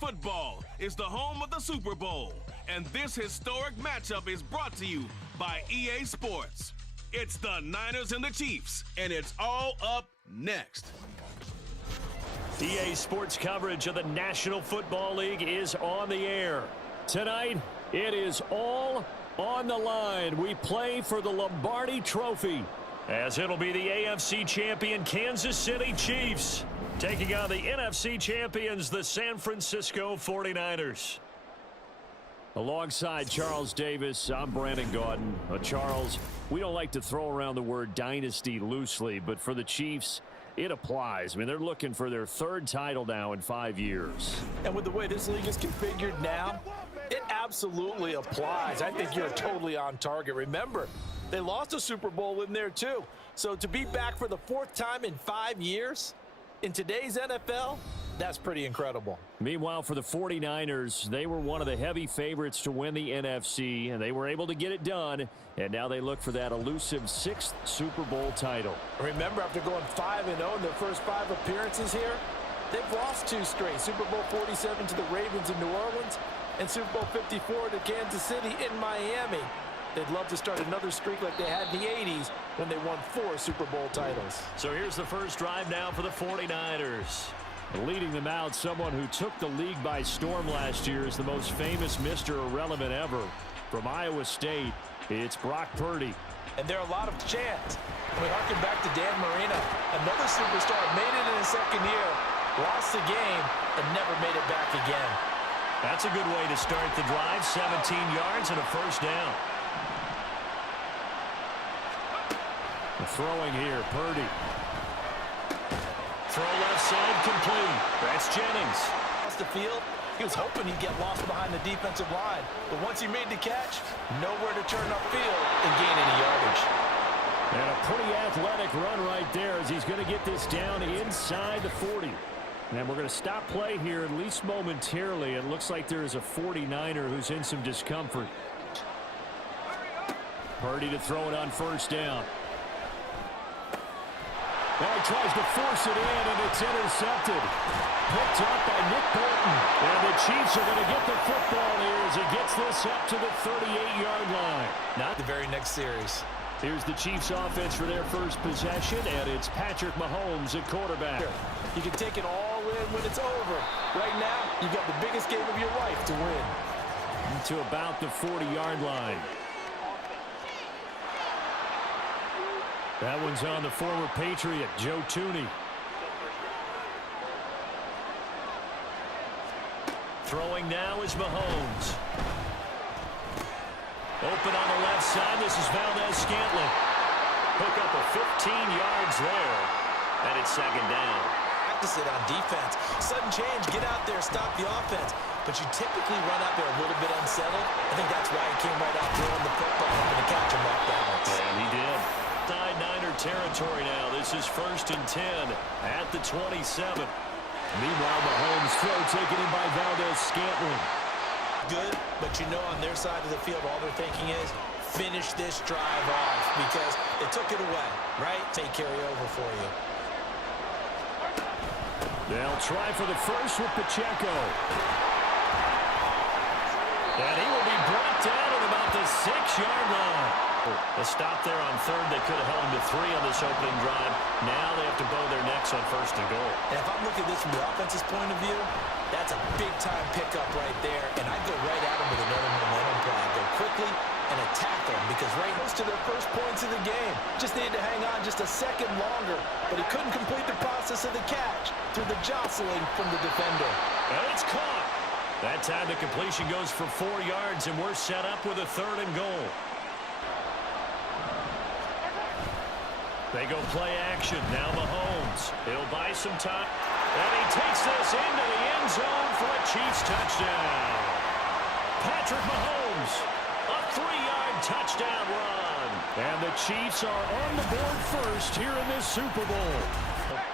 football is the home of the Super Bowl, and this historic matchup is brought to you by EA Sports. It's the Niners and the Chiefs, and it's all up next. EA Sports coverage of the National Football League is on the air. Tonight, it is all on the line. We play for the Lombardi Trophy, as it'll be the AFC champion Kansas City Chiefs taking on the NFC champions, the San Francisco 49ers. Alongside Charles Davis, I'm Brandon Gaudin. Charles, we don't like to throw around the word dynasty loosely, but for the Chiefs, it applies. I mean, they're looking for their third title now in 5 years. And with the way this league is configured now, it absolutely applies. I think you're totally on target. Remember, they lost a Super Bowl in there too. So to be back for the fourth time in 5 years in today's NFL, that's pretty incredible. Meanwhile, for the 49ers, they were one of the heavy favorites to win the NFC, and they were able to get it done, and now they look for that elusive 6th Super Bowl title. Remember, after going 5-0 in their first 5 appearances here, they've lost 2 straight. Super Bowl 47 to the Ravens in New Orleans and Super Bowl 54 to Kansas City in Miami. They'd love to start another streak like they had in the 80s when they won 4 Super Bowl titles. So here's the first drive now for the 49ers. Leading them out, someone who took the league by storm last year is the most famous Mr. Irrelevant ever. From Iowa State, it's Brock Purdy. And there are a lot of chants. We harken back to Dan Marino, another superstar, made it in his second year, lost the game, and never made it back again. That's a good way to start the drive. 17 yards and a first down. Throwing here, Purdy. Throw left side, complete. That's Jennings. Across the field, he was hoping he'd get lost behind the defensive line. But once he made the catch, nowhere to turn upfield and gain any yardage. And a pretty athletic run right there as he's going to get this down inside the 40. And we're going to stop play here, at least momentarily. It looks like there is a 49er who's in some discomfort. Purdy to throw it on first down. Now he tries to force it in, and it's intercepted. Picked up by Nick Bolton. And the Chiefs are going to get the football here as he gets this up to the 38-yard line. Not the very next series. Here's the Chiefs offense for their first possession, and it's Patrick Mahomes at quarterback. You can take it all in when it's over. Right now, you've got the biggest game of your life to win. To about the 40-yard line. That one's on the former Patriot, Joe Thuney. Throwing now is Mahomes. Open on the left side. This is Valdez-Scantling. Hook up a 15 yards there. And it's second down. Practice it on defense. Sudden change, get out there, stop the offense. But you typically run out there a little bit unsettled. I think that's why he came right out throwing the football and going to catch him off balance. And he did. Niner territory now. This is 1st and 10 at the 27. Meanwhile, Mahomes throw taken in by Valdez-Scantling. Good, but you know on their side of the field, all they're thinking is finish this drive off because they took it away, right? Take carry over for you. They'll try for the first with Pacheco. And he will be brought down at about the 6-yard line. A stop there on third. They could have held him to 3 on this opening drive. Now they have to bow their necks on 1st and goal. And if I'm looking at this from the offense's point of view, that's a big-time pickup right there. And I'd go right at him with another momentum play. Go quickly and attack them because right close to their first points of the game. Just needed to hang on just a second longer. But he couldn't complete the process of the catch through the jostling from the defender. And it's caught. That time the completion goes for 4 yards, and we're set up with a 3rd and goal. They go play action. Now Mahomes. He'll buy some time. And he takes this into the end zone for a Chiefs touchdown. Patrick Mahomes, a 3-yard touchdown run. And the Chiefs are on the board first here in this Super Bowl.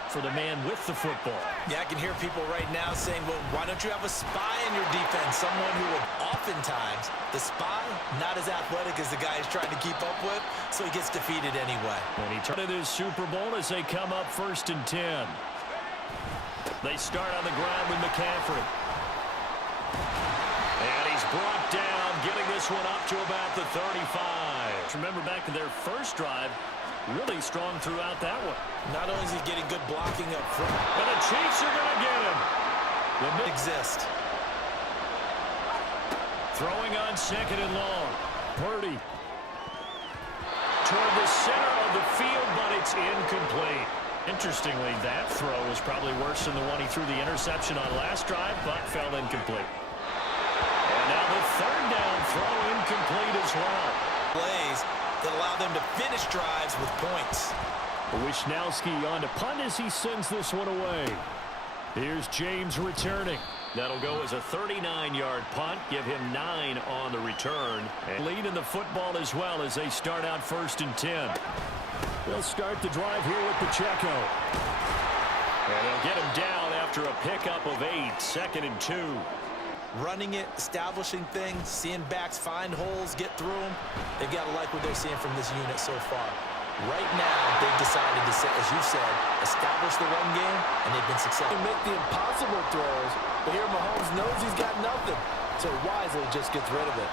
For the man with the football. Yeah, I can hear people right now saying, well, why don't you have a spy in your defense? Someone who would oftentimes, the spy, not as athletic as the guy he's trying to keep up with, so he gets defeated anyway. And he turned it his Super Bowl as they come up 1st and 10. They start on the ground with McCaffrey. And he's brought down, getting this one up to about the 35. Remember back to their first drive, really strong throughout that one. Not only is he getting good blocking up front, and the Chiefs are going to get him. The exist. Throwing on second and long. Purdy. Toward the center of the field, but it's incomplete. Interestingly, that throw was probably worse than the one he threw the interception on last drive, but fell incomplete. And now the third down throw incomplete as well. Plays that allow them to finish drives with points. Wisnowski on to punt as he sends this one away. Here's James returning. That'll go as a 39-yard punt. Give him 9 on the return. And lead in the football as well as they start out 1st and 10. They'll start the drive here with Pacheco. And they'll get him down after a pickup of 8. 2nd and 2. Running it, establishing things, seeing backs find holes, get through them. They've got to like what they're seeing from this unit so far. Right now, they've decided to, as you said, establish the run game, and they've been successful. They make the impossible throws, but here Mahomes knows he's got nothing, so wisely just gets rid of it.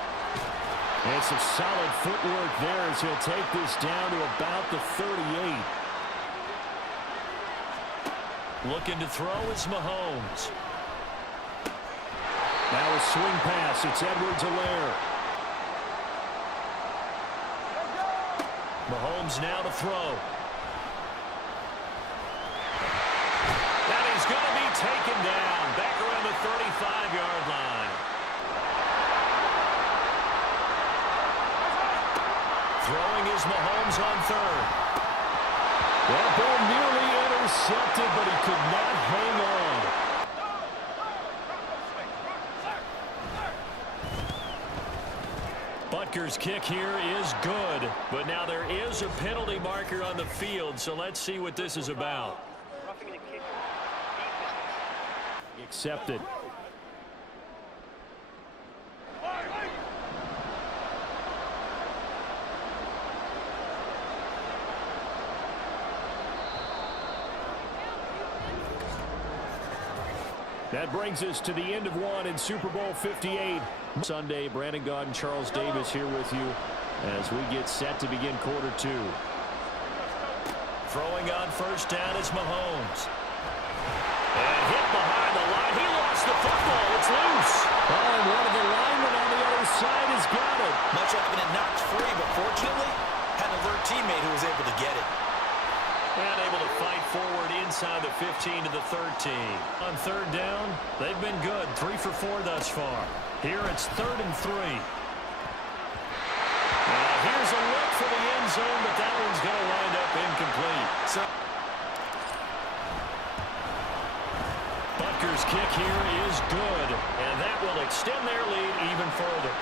And some solid footwork there as he'll take this down to about the 38. Looking to throw is Mahomes. Now a swing pass. It's Edwards-Helaire. Mahomes now to throw. And he's going to be taken down back around the 35-yard line. Throwing is Mahomes on third. That ball nearly intercepted, but he could not hang on. Butker's kick here is good, but now there is a penalty marker on the field, so let's see what this is about. Accepted. That brings us to the end of one in Super Bowl 58. Sunday, Brandon Gaudin, Charles Davis here with you as we get set to begin quarter 2. Throwing on first down is Mahomes. And hit behind the line. He lost the football. It's loose. Oh, and one of the linemen on the other side has got it. Much having it knocked free, but fortunately, had an alert teammate who was able to get it. And able to fight forward inside the 15 to the 13. On third down, they've been good. 3 for 4 thus far. Here it's 3rd and 3. Here's a look for the end zone, but that one's going to wind up incomplete. So Butker's kick here is good, and that will extend their lead even further.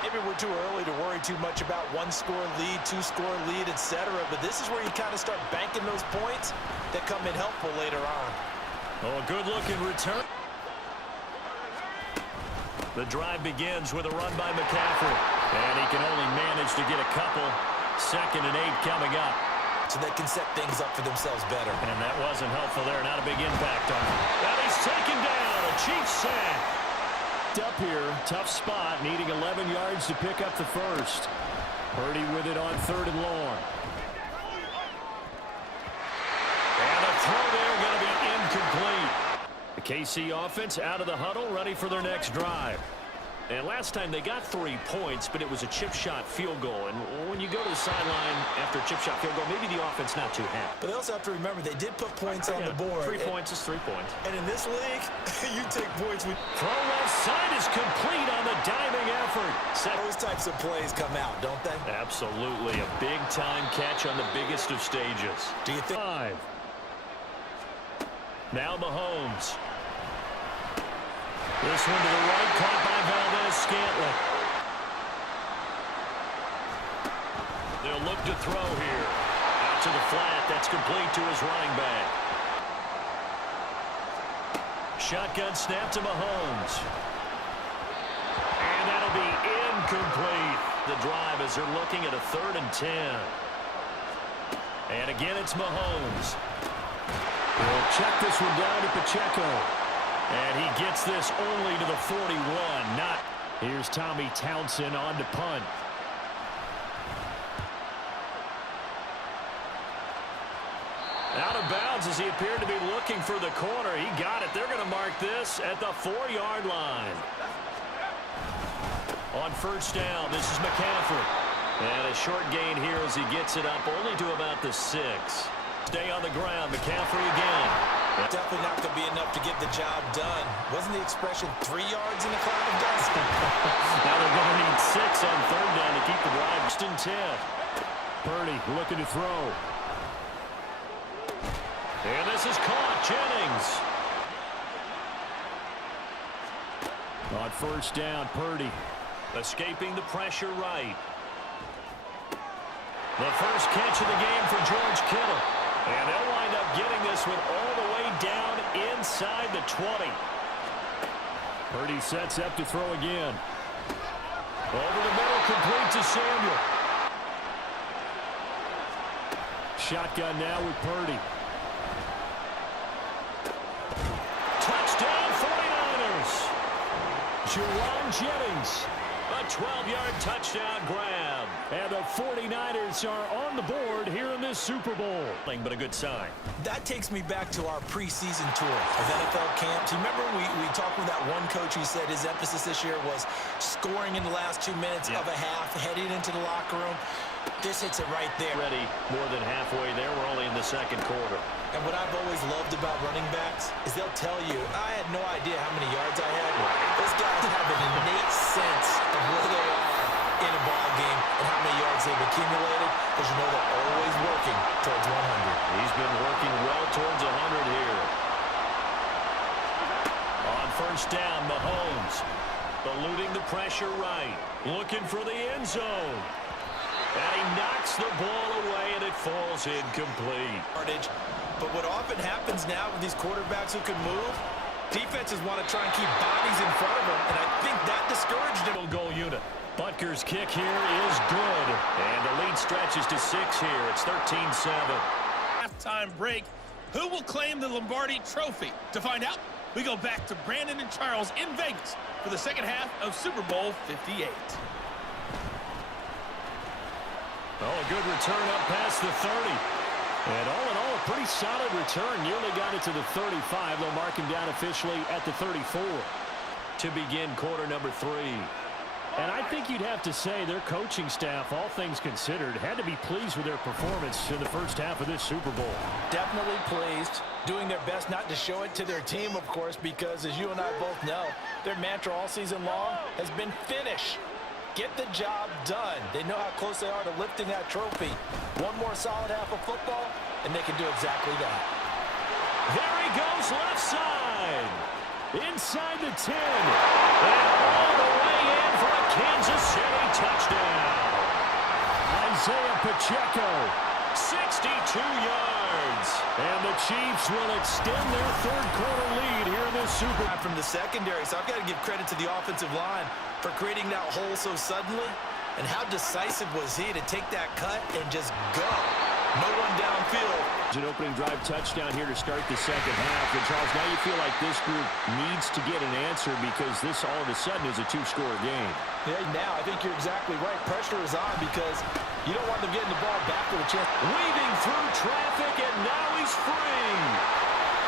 Maybe we're too early to worry too much about 1-score lead, 2-score lead, etc. But this is where you kind of start banking those points that come in helpful later on. Oh, a good-looking return. The drive begins with a run by McCaffrey. And he can only manage to get a couple. 2nd and 8 coming up. So they can set things up for themselves better. And that wasn't helpful there. Not a big impact on him. And he's taken down. A Chiefs sack. Up here, tough spot, needing 11 yards to pick up the first. Purdy with it on 3rd and long. And a throw there going to be incomplete. The KC offense out of the huddle, ready for their next drive. And last time they got 3 points, but it was a chip shot field goal. And when you go to the sideline after a chip shot field goal, maybe the offense not too happy. But they also have to remember they did put points on the board. 3 points is 3 points. And in this league, you take points with... Throw left side is complete on the diving effort. Those types of plays come out, don't they? Absolutely. A big-time catch on the biggest of stages. Do you think... 5. Now Mahomes. This one to the right, caught by Valdez-Scantling. They'll look to throw here. Out to the flat, that's complete to his running back. Shotgun snap to Mahomes. And that'll be incomplete. The drive as they're looking at a 3rd and 10. And again, it's Mahomes. We'll check this one down to Pacheco. And he gets this only to the 41. Not. Here's Tommy Townsend on to punt. Out of bounds as he appeared to be looking for the corner. He got it. They're going to mark this at the 4-yard line. On first down, this is McCaffrey. And a short gain here as he gets it up only to about the 6. Stay on the ground. McCaffrey again. Definitely not going to be enough to get the job done. Wasn't the expression 3 yards in a cloud of dust? Now they're going to need 6 on third down to keep the drive. Just in 10. Purdy looking to throw. And this is caught. Jennings. On first down, Purdy. Escaping the pressure right. The first catch of the game for George Kittle. And they'll wind up getting this one all the way down inside the 20. Purdy sets up to throw again. Over the middle, complete to Samuel. Shotgun now with Purdy. Touchdown 49ers. Juwan Jennings. A 12-yard touchdown grab. And the 49ers are on the board here in this Super Bowl. But a good sign. That takes me back to our preseason tour of NFL camps. You remember we talked with that one coach who said his emphasis this year was scoring in the last 2 minutes of a half, heading into the locker room. This hits it right there. Ready more than halfway there. We're only in the second quarter. And what I've always loved about running backs is they'll tell you, I had no idea how many yards I had. Those guys have an innate sense of where they are in a ball game and how many yards they've accumulated, because you know they're always working towards 100. He's been working well towards 100 here. On first down, Mahomes eluding the pressure right, looking for the end zone. And he knocks the ball away, and it falls incomplete. But what often happens now with these quarterbacks who can move, defenses want to try and keep bodies in front of them, and I think that discouraged them. Goal unit. Butker's kick here is good. And the lead stretches to 6 here. It's 13-7. Halftime break. Who will claim the Lombardi Trophy? To find out, we go back to Brandon and Charles in Vegas for the second half of Super Bowl 58. Oh, a good return up past the 30. And all in all, a pretty solid return. Nearly got it to the 35. They'll mark him down officially at the 34 to begin quarter number 3. And I think you'd have to say their coaching staff, all things considered, had to be pleased with their performance in the first half of this Super Bowl. Definitely pleased, doing their best not to show it to their team, of course, because as you and I both know, their mantra all season long has been finish. Get the job done. They know how close they are to lifting that trophy. One more solid half of football, and they can do exactly that. There he goes, left side. Inside the 10. And all the way in for a Kansas City touchdown. Isaiah Pacheco, 62 yards. And the Chiefs will extend their third-quarter lead here in this Super Bowl. From the secondary, so I've got to give credit to the offensive line for creating that hole so suddenly. And how decisive was he to take that cut and just go? No one downfield. An opening drive touchdown here to start the second half. And Charles, now you feel like this group needs to get an answer because this all of a sudden is a 2-score game. Yeah, now I think you're exactly right. Pressure is on because you don't want them getting the ball back with a chance. Weaving through traffic, and now he's free.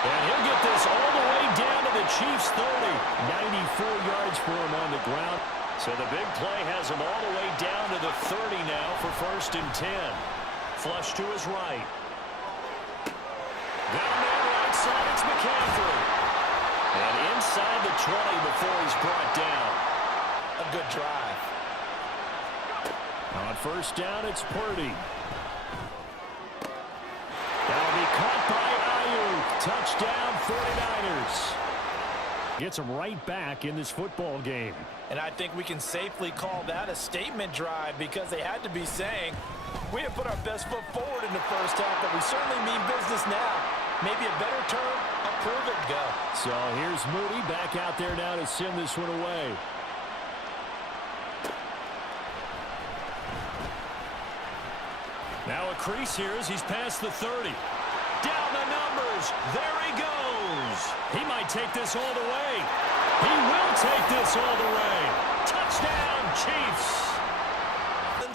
And he'll get this all the way down to the Chiefs' 30. 94 yards for him on the ground. So the big play has him all the way down to the 30 now for 1st and 10. Flush to his right. Got a man right side, it's McCaffrey. And inside the 20 before he's brought down. A good drive. On first down, it's Purdy. That'll be caught by Ayuk. Touchdown, 49ers. Gets them right back in this football game. And I think we can safely call that a statement drive because they had to be saying, we have put our best foot forward in the first half, but we certainly mean business now. Maybe a better term, approve it, go. So here's Moody back out there now to send this one away. Now a crease here as he's past the 30. Down the numbers. There he goes. He might take this all the way. He will take this all the way. Touchdown, Chiefs.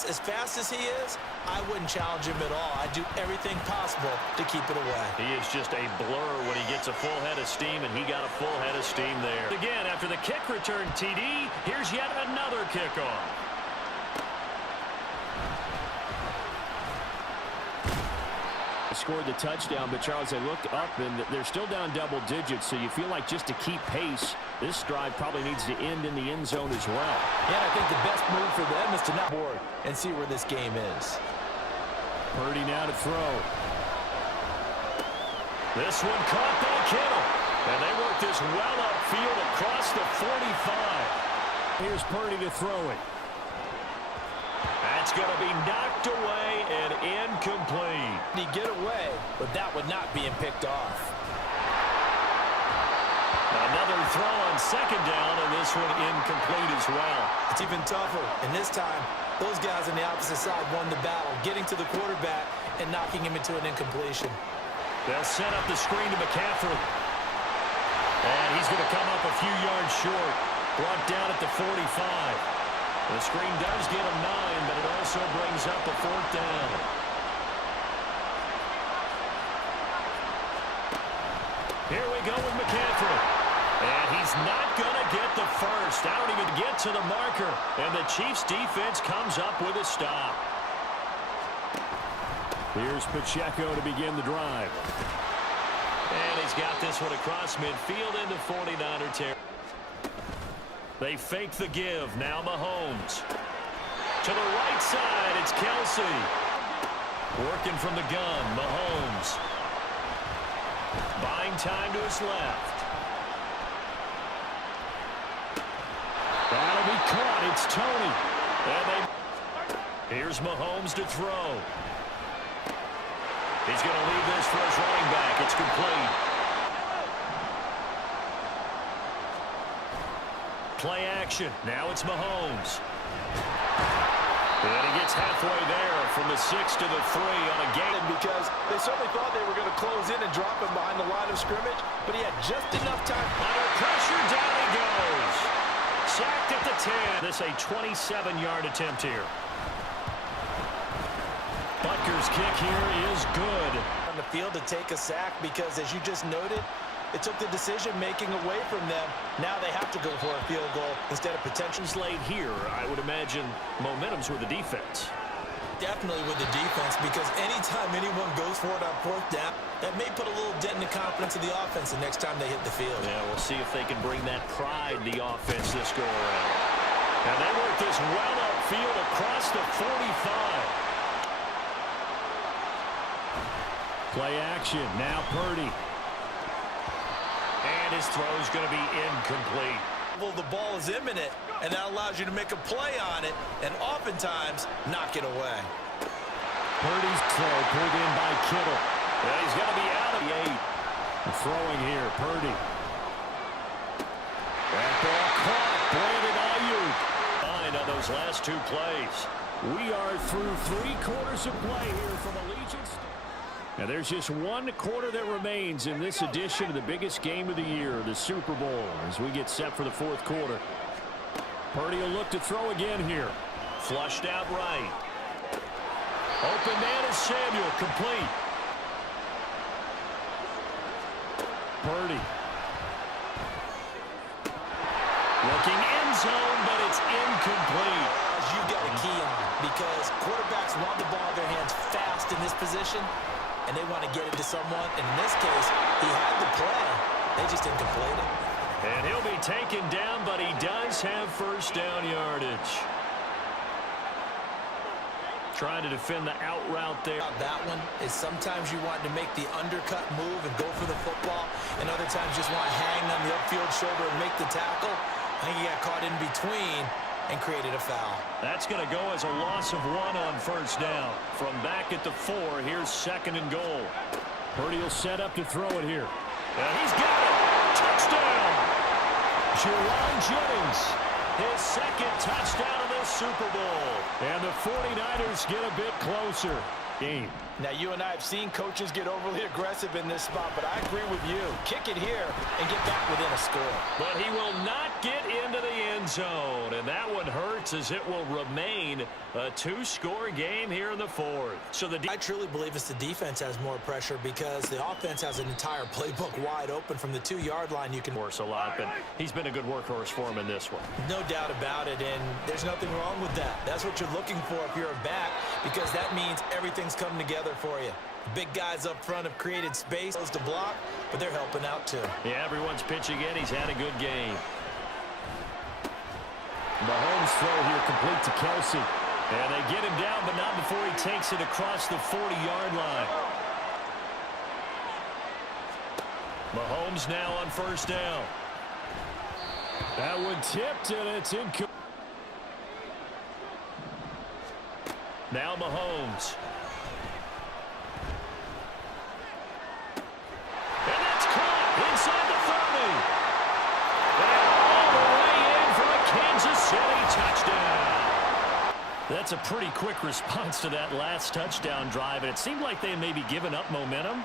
As fast as he is, I wouldn't challenge him at all. I'd do everything possible to keep it away. He is just a blur when he gets a full head of steam, and he got a full head of steam there. Again, after the kick return TD, here's yet another kickoff. Scored the touchdown, but Charles, they looked up and they're still down double digits, so you feel like just to keep pace, this drive probably needs to end in the end zone as well. Yeah, I think the best move for them is to not board and see where this game is. Purdy now to throw. This one caught by Kittle, and they work this well upfield across the 45. Here's Purdy to throw it. That's going to be knocked away and incomplete. He get away, but that would not being picked off. Another throw on second down, and this one incomplete as well. It's even tougher, and this time, those guys on the opposite side won the battle, getting to the quarterback and knocking him into an incompletion. They'll set up the screen to McCaffrey. And he's going to come up a few yards short. Brought down at the 45. The screen does get him 9, but it also brings up a 4th down. Here we go with McCaffrey. And he's not going to get the first. I don't even get to the marker. And the Chiefs defense comes up with a stop. Here's Pacheco to begin the drive. And he's got this one across midfield into 49er territory. They fake the give. Now Mahomes. To the right side, it's Kelsey. Working from the gun, Mahomes. Buying time to his left. That'll be caught. It's Tony. And here's Mahomes to throw. He's going to leave this for his running back. It's complete. Play action. Now it's Mahomes. And he gets halfway there from the 6 to the 3 on a gain. Because they certainly thought they were going to close in and drop him behind the line of scrimmage, but he had just enough time. Under pressure, down he goes. Sacked at the 10. This a 27-yard attempt here. Butker's kick here is good. On the field to take a sack because, as you just noted, it took the decision-making away from them. Now they have to go for a field goal instead of potential. Late here, I would imagine momentum's with the defense. Definitely with the defense, because anytime anyone goes for it on 4th down, that may put a little dent in the confidence of the offense the next time they hit the field. Yeah, we'll see if they can bring that pride to the offense this go-around. And they work this well upfield across the 45. Play action. Now Purdy. And his throw's going to be incomplete. Well, the ball is imminent, and that allows you to make a play on it, and oftentimes knock it away. Purdy's throw pulled in by Kittle. And he's going to be out of the 8. Throwing here, Purdy. That ball caught. Brandon Ayuk. Fine on those last 2 plays. We are through 3 quarters of play here from Allegiant. Now there's just 1 quarter that remains in this edition of the biggest game of the year, the Super Bowl, as we get set for the 4th quarter. Purdy will look to throw again here. Flushed out right. Open man is Samuel, complete. Purdy. Looking end zone, but it's incomplete. You've got a key on because quarterbacks want the ball in their hands fast in this position, and they want to get it to someone. And in this case, he had the play. They just didn't complete it. And he'll be taken down, but he does have 1st down yardage. Trying to defend the out route there. That one is sometimes you want to make the undercut move and go for the football, and other times just want to hang on the upfield shoulder and make the tackle. I think he got caught in between and created a foul. That's going to go as a loss of 1 on 1st down. From back at the 4, here's 2nd and goal. Purdy will set up to throw it here. And he's got it. Touchdown. Jerron Jennings, his 2nd touchdown of this Super Bowl. And the 49ers get a bit closer. game. Now, you and I have seen coaches get overly aggressive in this spot, but I agree with you. Kick it here and get back within a score. But he will not get into the end zone, and that one hurts as it will remain a 2-score game here in the fourth. So I truly believe it's the defense has more pressure because the offense has an entire playbook wide open from the 2-yard line. You can force a lot, but he's been a good workhorse for him in this one. No doubt about it, and there's nothing wrong with that. That's what you're looking for if you're a back, because that means everything's coming together for you. Big guys up front have created space to block, but they're helping out too. Yeah, everyone's pitching in. He's had a good game. Mahomes throw here complete to Kelsey. And they get him down, but not before he takes it across the 40-yard line. Mahomes now on first down. That one tipped, and it's incomplete. Now Mahomes. And that's caught inside the 30. And all the way in for a Kansas City touchdown. That's a pretty quick response to that last touchdown drive, and it seemed like they had maybe given up momentum.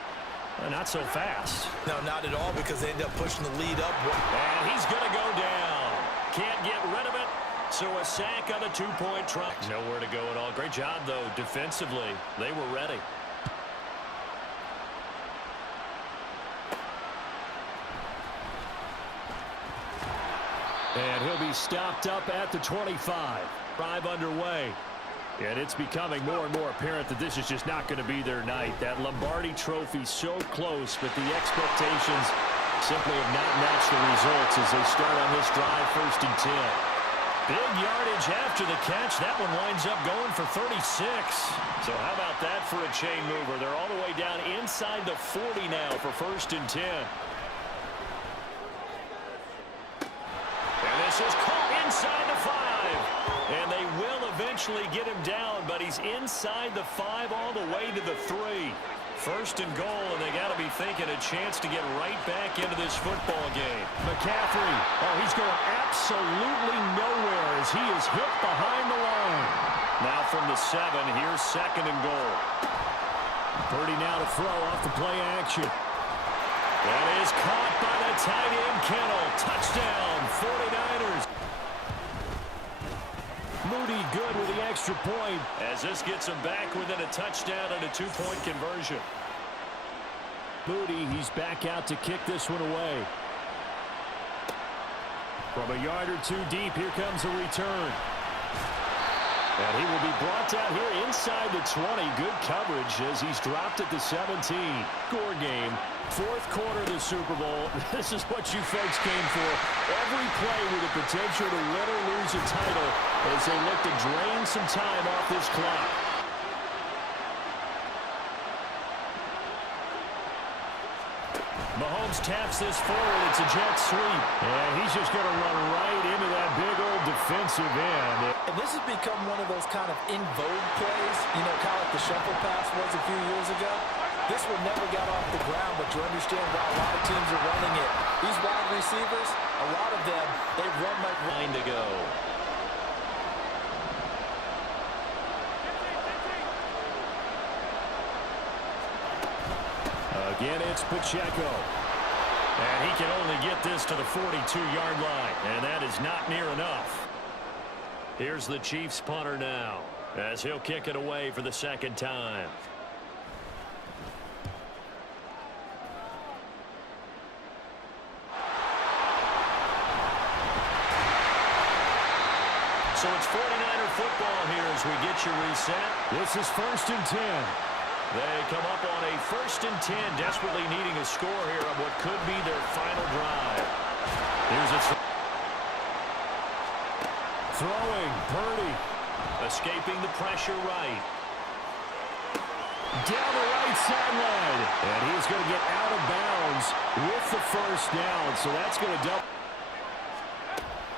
Not so fast. No, not at all, because they end up pushing the lead up. And he's going to go down. Can't get rid of it. So a sack on a 2-point try. Nowhere to go at all. Great job, though, defensively. They were ready. And he'll be stopped up at the 25. Drive underway. And it's becoming more and more apparent that this is just not going to be their night. That Lombardi trophy so close, but the expectations simply have not matched the results as they start on this drive, 1st and 10. Big yardage after the catch. That one winds up going for 36. So how about that for a chain mover? They're all the way down inside the 40 now for 1st and 10. And this is caught inside the 5. And they will eventually get him down, but he's inside the 5 all the way to the 3. 1st and goal, and they got to be thinking a chance to get right back into this football game. McCaffrey, oh, he's going absolutely nowhere as he is hit behind the line. Now from the 7, here's 2nd and goal. Purdy now to throw off the play action. That is caught by the tight end, Kittle. Touchdown, 49ers. Moody good with the extra point. As this gets him back within a touchdown and a 2-point conversion. Moody, he's back out to kick this one away. From a yard or 2 deep, here comes a return. And he will be brought down here inside the 20. Good coverage as he's dropped at the 17. Score game. 4th quarter of the Super Bowl. This is what you folks came for. Every play with the potential to win or lose a title as they look to drain some time off this clock. Mahomes taps this forward. It's a jet sweep. And he's just going to run right into that big old defensive end. And this has become one of those kind of in vogue plays, you know, kind of like the shuffle pass was a few years ago. This one never got off the ground, but you understand why a lot of teams are running it. These wide receivers, a lot of them, they run like 9 to go. Again, it's Pacheco. And he can only get this to the 42-yard line, and that is not near enough. Here's the Chiefs punter now, as he'll kick it away for the 2nd time. So it's 49er football here as we get you reset. This is 1st and 10. They come up on a 1st and 10, desperately needing a score here on what could be their final drive. Here's a throwing, Purdy. Escaping the pressure right. Down the right sideline. And he's going to get out of bounds with the 1st down. So that's going to double.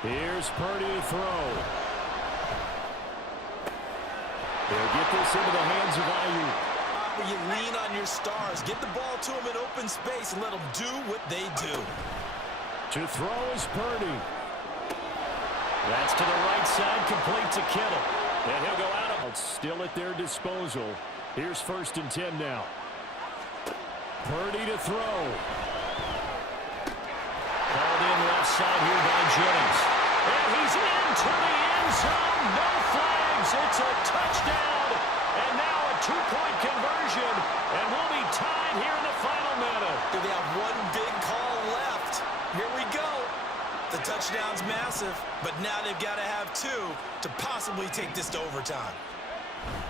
Here's Purdy to throw. They'll get this into the hands of Ayuk. Where you lean on your stars, get the ball to them in open space, and let them do what they do. To throw is Purdy. That's to the right side, complete to Kittle. And he'll go out of. Still at their disposal. Here's 1st and 10 now. Purdy to throw. Called in left side here by Jennings. And he's into the end zone. No flags. It's a touchdown. And now a 2-point conversion. And we'll be tied here in the final minute. They have one big call left. Here we go. The touchdown's massive, but now they've got to have 2 to possibly take this to overtime.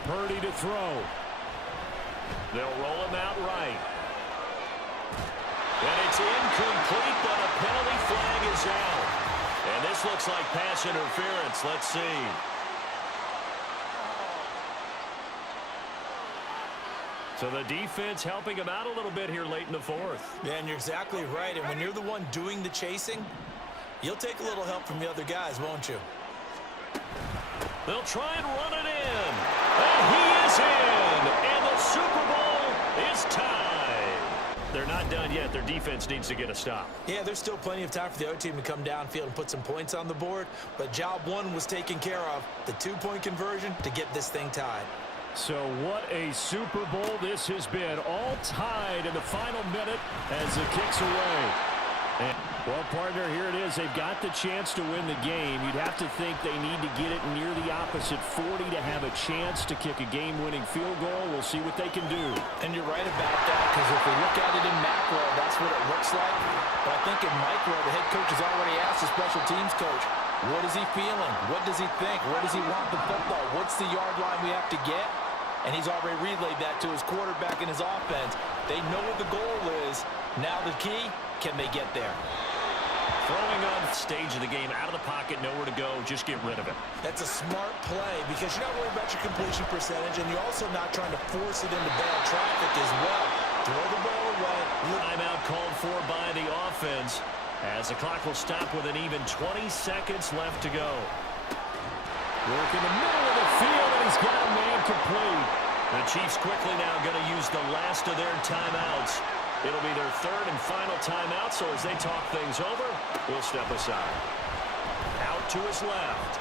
Purdy to throw. They'll roll him out right. And it's incomplete, but a penalty flag is out. And this looks like pass interference. Let's see. So the defense helping him out a little bit here late in the 4th. Yeah, and you're exactly right. And when you're the one doing the chasing, you'll take a little help from the other guys, won't you? They'll try and run it in. And he is in. And the Super Bowl is tied. They're not done yet. Their defense needs to get a stop. Yeah, there's still plenty of time for the other team to come downfield and put some points on the board. But job 1 was taken care of. The 2-point conversion to get this thing tied. So what a Super Bowl this has been. All tied in the final minute as the kick's away. And, well, partner, here it is. They've got the chance to win the game. You'd have to think they need to get it near the opposite 40 to have a chance to kick a game-winning field goal. We'll see what they can do. And you're right about that, because if we look at it in macro, that's what it looks like. But I think in micro, the head coach has already asked the special teams coach, what is he feeling? What does he think? Where does he want the football? What's the yard line we have to get? And he's already relayed that to his quarterback and his offense. They know what the goal is. Now the key, can they get there? Throwing on stage of the game, out of the pocket, nowhere to go, just get rid of it. That's a smart play because you're not worried about your completion percentage, and you're also not trying to force it into bad traffic as well. Throw the ball away. Timeout called for by the offense as the clock will stop with an even 20 seconds left to go. Work in the middle of the field, and he's got a man complete. The Chiefs quickly now going to use the last of their timeouts. It'll be their 3rd and final timeout, so as they talk things over, we'll step aside. Out to his left.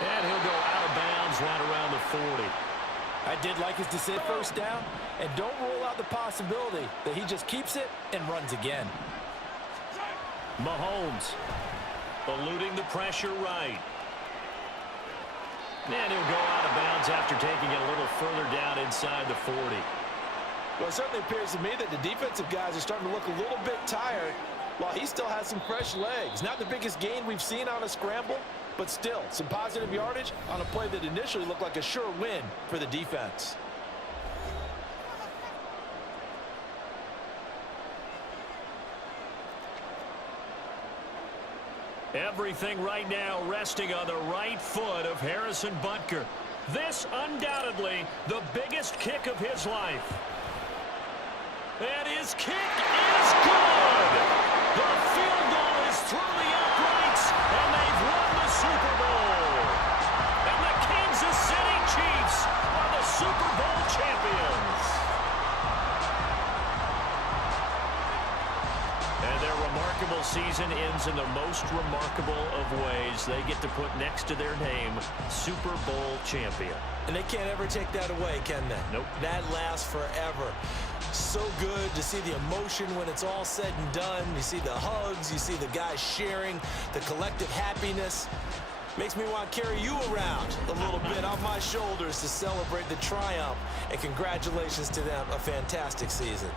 And he'll go out of bounds right around the 40. I did like his decision 1st down, and don't rule out the possibility that he just keeps it and runs again. Mahomes eluding the pressure right. And he'll go out of bounds after taking it a little further down inside the 40. Well, it certainly appears to me that the defensive guys are starting to look a little bit tired while he still has some fresh legs. Not the biggest gain we've seen on a scramble, but still some positive yardage on a play that initially looked like a sure win for the defense. Everything right now resting on the right foot of Harrison Butker. This undoubtedly the biggest kick of his life. And his kick is good. The field goal is through the uprights, and they've won the Super Bowl. And the Kansas City Chiefs are the Super Bowl champions. And their remarkable season ends in the most remarkable of ways. They get to put next to their name, Super Bowl champion. And they can't ever take that away, can they? Nope. That lasts forever. So good to see the emotion when it's all said and done. You see the hugs, you see the guys sharing, the collective happiness. Makes me want to carry you around a little bit on my shoulders to celebrate the triumph. And congratulations to them, a fantastic season.